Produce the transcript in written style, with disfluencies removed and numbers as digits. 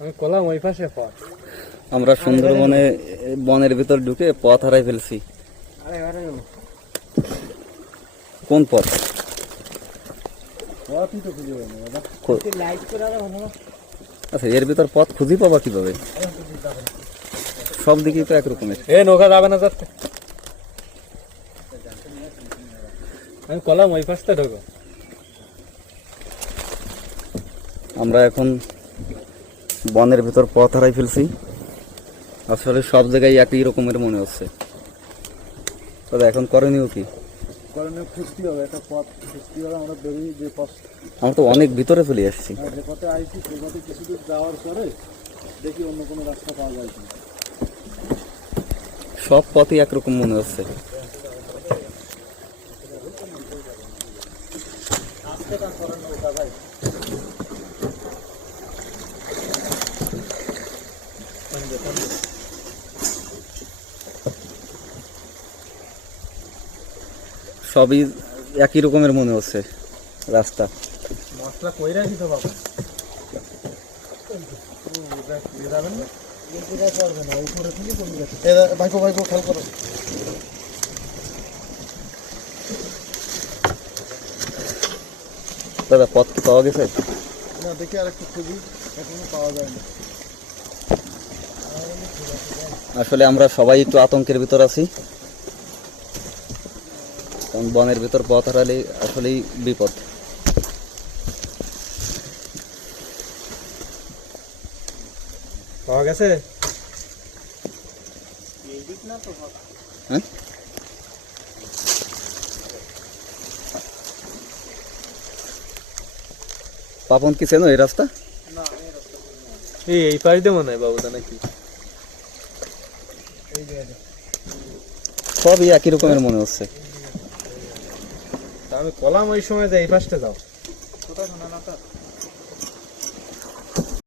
আমি কলাম ওই পাশে পথ। আমরা সুন্দরবনে বনের ভিতর ঢুকে পথ হারাই ফেলছি। কোন পথ? পথই তো খুঁজে পাই না দাদা। লাইট করে আর হলো। আচ্ছা, এর ভিতর পথ খুঁজে পাবা কিভাবে? সব দিকেই তো একরকমের। এ নৌকা যাবে না যাচ্ছে। আমি কলাম ওই পাশটা ঢোকো। আমরা এখন বনের ভিতর পথ হারাই ফেলছি। আসলে সব জায়গায় একই রকমের মনে হচ্ছে। তবে এখন করণীয় কি? করণীয় খুঁজতে হবে, একটা পথ খুঁজতে হবে। আমরা বেরিয়ে যে পথ, আমরা তো অনেক ভিতরে চলে আসছি। যে পথে আইছি সেই পথে কিছু দূর যাওয়ার পরে দেখি অন্য কোনো রাস্তা পাওয়া যায় কিনা। সব পথই একরকম মনে হচ্ছে। সবই একই রকমের মনে হচ্ছে রাস্তা। মশলা কইরা দিতে বাবা। যাবেন না? করবে না, উপরে থেকে কমে গেছে। ভাইকো ভাইকো খেয়াল করো। দাদা, পথ কি পাওয়া গেছে? না, দেখি আর একটু খুঁজি, এখনো পাওয়া যায় না। আসলে আমরা সবাই একটু আতঙ্কের ভিতর আছি, কারণ বনের ভিতর পথ হারালে আসলেই বিপদ। পাওয়া গেছে? হ্যাঁ, পাপন কি চেনো এই রাস্তা? এই পাশ দিয়ে মনে হয় বাবুদা নাকি? সবই একই রকমের মনে হচ্ছে। আমি কলাম ওই সময় যে এই পাশটা যাও। কোথায় শোনা না?